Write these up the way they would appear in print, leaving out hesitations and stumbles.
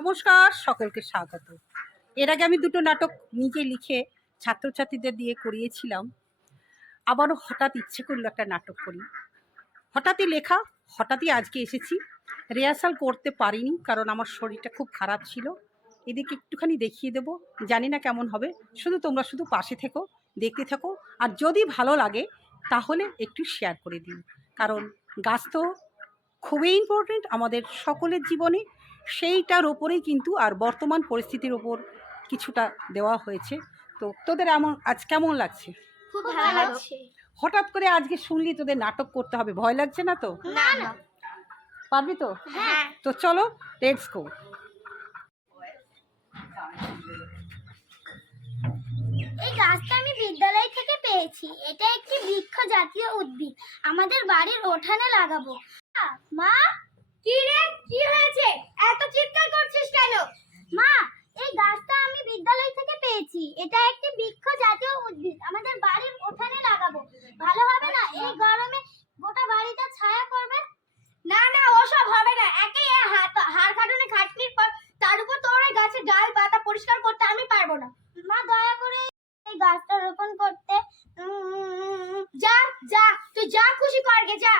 নমস্কার, সকলকে স্বাগত। এর আগে আমি দুটো নাটক নিজে লিখে ছাত্রছাত্রীদের দিয়ে করিয়েছিলাম। আবারও হঠাৎ ইচ্ছে করলো একটা নাটক করি। হঠাৎই লেখা, হঠাৎই আজকে এসেছি। রিহার্সাল করতে পারিনি কারণ আমার শরীরটা খুব খারাপ ছিল। এদিকে একটুখানি দেখিয়ে দেবো, জানি না কেমন হবে। তোমরা শুধু পাশে থেকো, দেখতে থাকো, আর যদি ভালো লাগে তাহলে একটু শেয়ার করে দিন। কারণ গাছ তো খুবই ইম্পর্টেন্ট আমাদের সকলের জীবনে। সেইটার ওপরেই কিন্তু আর বর্তমান পরিস্থিতির ওপর কিছুটা দেওয়া হয়েছে। তো তোদের আজ কেমন লাগছে? খুব ভালো লাগছে। হঠাৎ করে আজকে শুনলি তোদের নাটক করতে হবে, ভয় লাগছে না তো? না না, পারবি তো? হ্যাঁ। তো চলো, লেটস গো। এই গাছটা আমি বিদ্যালয় থেকে পেয়েছি। এটা একটি বৃক্ষ জাতীয় উদ্ভিদ। আমাদের বাড়ির উঠানে লাগাবো। মা, কি রে, কি হয়েছে? এত চিৎকার করছিস কেন? মা, এই গাছটা আমি বিদ্যালয় থেকে পেয়েছি। এটা একটি বৃক্ষ জাতীয় উদ্ভিদ। আমাদের বাড়ির উঠানে লাগাবো। ভালো হবে না? এই গরমে গোটা বাড়িটা ছায়া করবে। না না, ওসব হবে না। একে হাড় কাটুনে খাটনির পর তার উপর তোর এই গাছের ডাল পাতা পরিষ্কার করতে আমি পারবো না। মা, দয়া করে এই গাছটা রোপণ করতে। যা যা, তুই যা খুশি কর গে, যা।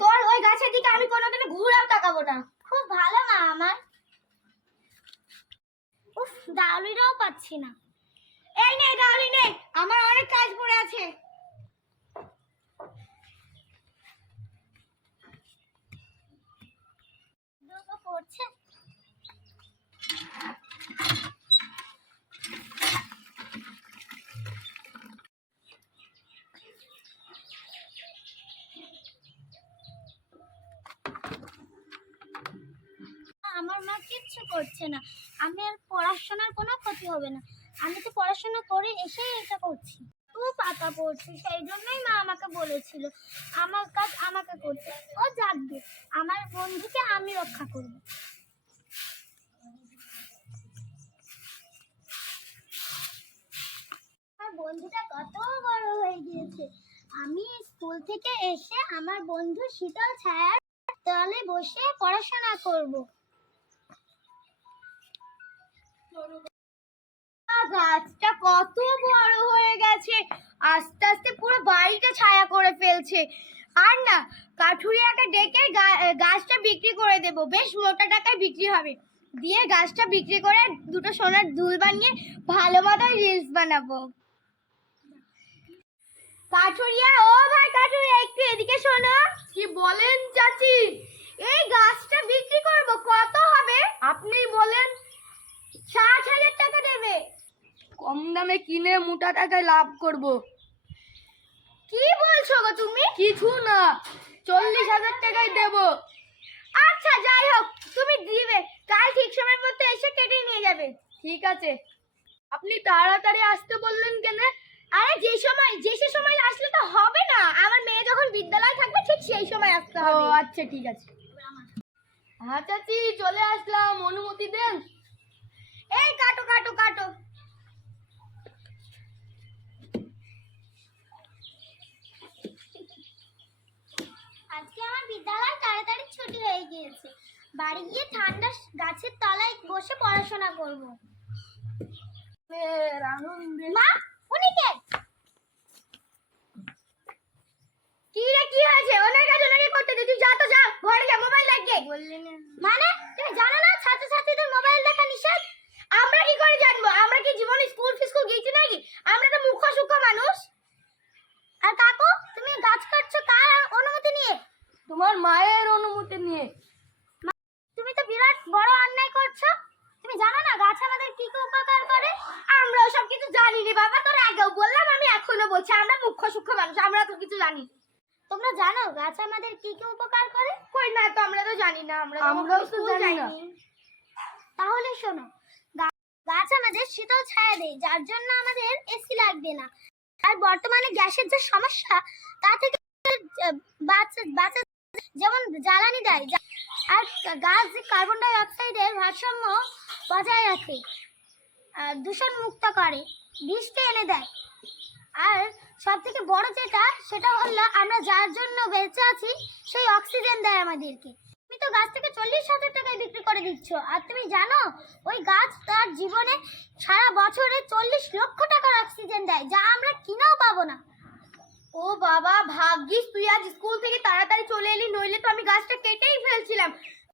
তোর ওই গাছের দিকে আমি কোনোদিনও ঘুরেও তাকাবো না। খুব ভালো মা আমার। উফ, ডাউলিটাও পাচ্ছি না। এই নে ডাউলি নে, আমার অনেক কাজ পড়ে আছে। পড়ছে। আমার মা কিচ্ছু করছে না। আমি আর পড়াশোনার কোনো ক্ষতি হবে না। আমি তো পড়াশোনা করে এসেই এটা করছি। তুই পাতা পড়ছি, সেই জন্যই মা আমাকে বলেছিল আমার কাজ আমাকে করতে। ও যাকবে, আমার বন্ধুকে আমি রক্ষা করব। আমার বন্ধুটা কত বড় হয়ে গিয়েছে। আমি স্কুল থেকে এসে আমার বন্ধু শীতল ছায়ার তলে বসে পড়াশোনা করব। গাছটা কত বড় হয়ে গেছে, আস্তে আস্তে পুরো বাড়িটা ছায়া করে ফেলছে। আর না, কাঠুরিয়াকে ডেকে গাছটা বিক্রি করে দেব। বেশ মোটা টাকায় বিক্রি হবে। দিয়ে গাছটা বিক্রি করে দুটো সোনার দুল বানিয়ে ভালো মতো রিলস বানাবো। কাঠুরিয়া, ও ভাই কাঠুরিয়া, একটু এদিকে শোনো। কি বলেন চাচি? এই গাছটা বিক্রি করব, কত হবে? আপনি বলেন। 60,000 টাকা দেবে। কম দামে কিনে মোটা টাকায় লাভ করব। কি বলছো গো তুমি? কিছু না, 40,000 টাকায় দেব। আচ্ছা, যাই হোক, তুমি দিবে। কাল ঠিক সময় মতো এসে কেটে নিয়ে যাবে। ঠিক আছে। আপনি তাড়াতাড়ি আসতে বললেন কেন? আরে যে সময় আসলে তো হবে না। আমার মেয়ে যখন বিদ্যালয়ে থাকবে ঠিক সেই সময় আসতে ও হবে। আচ্ছা, ঠিক আছে। হ্যাঁ চাচি, চলে আসলাম, অনুমতি দেন। এই কাটো কাটো কাটো। আজকে আমার বিদ্যালয় তাড়াতাড়ি ছুটি হয়ে গিয়েছে। বাড়ি গিয়ে ঠান্ডা গাছের তলায় বসে পড়াশোনা করব। মা, উনি কে? কি রে, কি হয়েছে? ওনার কাজ ওনাকে করতে দে। তুই যা তো যা, ঘরে যা, মোবাইল দেখে। মানে তুমি জানো না ছাত্রছাত্রীদের মোবাইল দেখা নিষেধ? আমরা কি করে জানবো? আমরা কি জীবনে স্কুল গিয়েছি নাকি? আমরা তো মূর্খ সূক্ষ্ম মানুষ। আর কাকু, তুমি গাছ কাটছো কার অনুমতি নিয়ে? তোমার মায়ের অনুমতি নিয়ে। তুমি তো বিরাট বড় অন্যায় করছো। তুমি জানো না গাছ আমাদের কি কি উপকার করে? আমরা সব কিছু জানি রে বাবা, তোর আগেও বললাম, আমি এখনো বলছি, আমরা মূর্খ সূক্ষ্ম মানুষ, আমরা তো কিছু জানি। তোমরা জানো গাছ আমাদের কি কি উপকার করে? কই না তো, আমরা তো জানি না। আমরাও তো জানি না। তাহলে শোনো, গাছ আমাদের শীতল ছায়া দেয়, যার জন্য আমাদের এসি লাগবে না। আর বর্তমানে গ্যাসের যে সমস্যা, তা থেকে বাঁচা যেমন জ্বালানি দেয়। আর গাছ যে কার্বন ডাই অক্সাইডের ভারসাম্য বজায় রাখে, দূষণ মুক্ত করে, বৃষ্টি এনে দেয়। আর সব থেকে বড় যেটা, সেটা হলো আমরা যার জন্য বেঁচে আছি সেই অক্সিজেন দেয় আমাদেরকে। তুমি তো গাছটাকে 40,000 টাকায় বিক্রি করে দিচ্ছ, আর তুমি জানো ওই গাছ তার জীবনে সারা বছরে 40 লক্ষ টাকার অক্সিজেন দেয়, যা আমরা কিনেও পাবো না। ও বাবা, ভাগ্যিস তুই আজ স্কুল থেকে তাড়াতাড়ি চলে এলি, নইলে তো আমি গাছটা কেটেই ফেলছিলাম।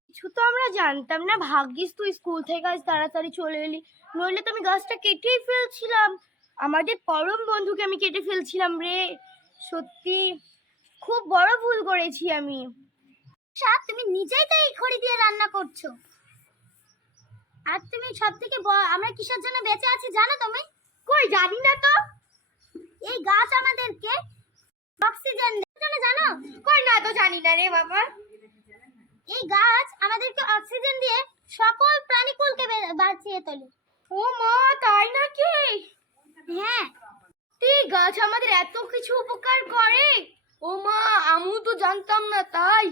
কিছু তো আমরা জানতাম না, ভাগ্যিস তুই স্কুল থেকে আজ তাড়াতাড়ি চলে এলি, নইলে তো আমি গাছটা কেটেই ফেলছিলাম। আমাদের পরম বন্ধুকে আমি কেটে ফেলছিলাম রে। সত্যি খুব বড় ভুল করেছি আমি। তুমি নিজেই তো এই খড়ি দিয়ে রান্না করছো। আর তুমি সবথেকে আমরা কিসের জন্য বেঁচে আছি জানো তুমি? কই, জানি না তো। এই গাছ আমাদেরকে অক্সিজেন দেয়, জানো? কই, না তো জানি না রে বাবা। এই গাছ আমাদেরকে অক্সিজেন দিয়ে সকল প্রাণীকুলকে বাঁচিয়ে তোলে। ও মা, তাই নাকি? হ্যাঁ, এই গাছ আমাদের এত কিছু উপকার করে। ও মা, আমিও তো জানতাম না। তাই?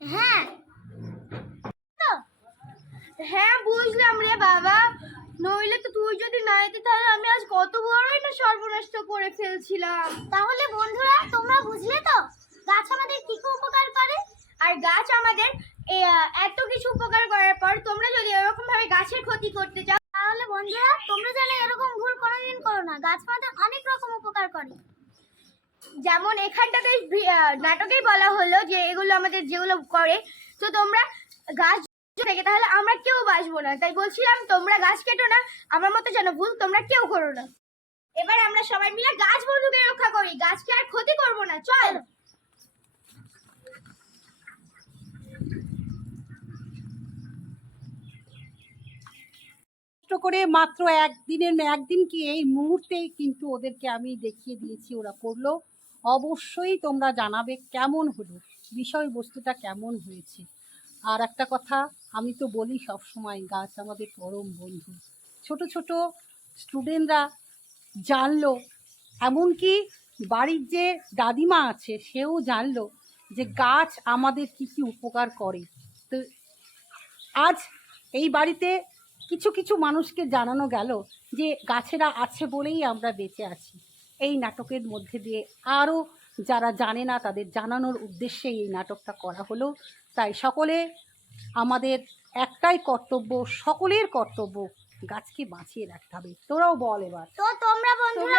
হ্যাঁ তো হ্যাঁ, বুঝলাম রে বাবা। নইলে তো তুই যদি না যেতি তাহলে আমি আজ কত বড়ই না সর্বনষ্ট করে ফেলছিলাম। তাহলে বন্ধুরা, তোমরা বুঝলে তো গাছ আমাদের কি কি উপকার করে। আর গাছ আমাদের এত কিছু উপকার করার পর তোমরা যদি এরকম ভাবে গাছের ক্ষতি করতে চাও, তাহলে বন্ধুরা, তোমরা যেন এরকম ভুল কোনোদিন করো না। গাছ আমাদের অনেক রকম উপকার করে। যেমন এখানটাতে নাটকেই বলা হলো যে এগুলো আমাদের যেগুলো করে, তো তোমরা গাছ থেকে তাহলে আমরা কেউ বাঁচবো না। তাই বলছিলাম তোমরা গাছ কেটো না, আমার মতো যেন ভুল তোমরা কেউ করো না। এবার আমরা সবাই মিলে গাছ বন্ধুকে রক্ষা করি, গাছকে আর ক্ষতি করবো না। চল। কষ্ট করে মাত্র একদিন কি এই মুহূর্তেই কিন্তু ওদেরকে আমি দেখিয়ে দিয়েছি, ওরা করলো। অবশ্যই তোমরা জানাবে কেমন হলো, বিষয়বস্তুটা কেমন হয়েছে। আর একটা কথা আমি তো বলি সব সময়, গাছ আমাদের পরম বন্ধু। ছোট ছোট স্টুডেন্টরা জানলো, এমনকি বাড়ির যে দাদিমা আছে সেও জানলো যে গাছ আমাদের কি কি উপকার করে। তো আজ এই বাড়িতে কিছু কিছু মানুষকে জানানো গেল যে গাছেরা আছে বলেই আমরা বেঁচে আছি। এই নাটকের মধ্যে দিয়ে আরও যারা জানে না তাদের জানানোর উদ্দেশ্যে এই নাটকটা করা হলো। তাই সকলে আমাদের একটাই কর্তব্য, সকলের কর্তব্য, গাছকে বাঁচিয়ে রাখতে হবে। তোরাও বল এবার। তো তোমরা বন্ধুরা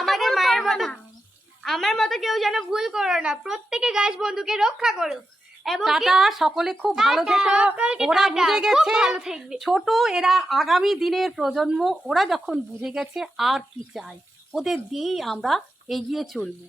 আমাদের মায়ের মতো, আমার মতো কেউ যেন ভুল করো না। প্রত্যেকে গাছ বন্ধুকে রক্ষা করো। এবং টাটা, সকলে খুব ভালো থেকো। ওরা বুঝে গেছে, ছোট এরা আগামী দিনের প্রজন্ম, ওরা যখন বুঝে গেছে আর কি চাই, ওদের দিয়েই আমরা এগিয়ে চলবো।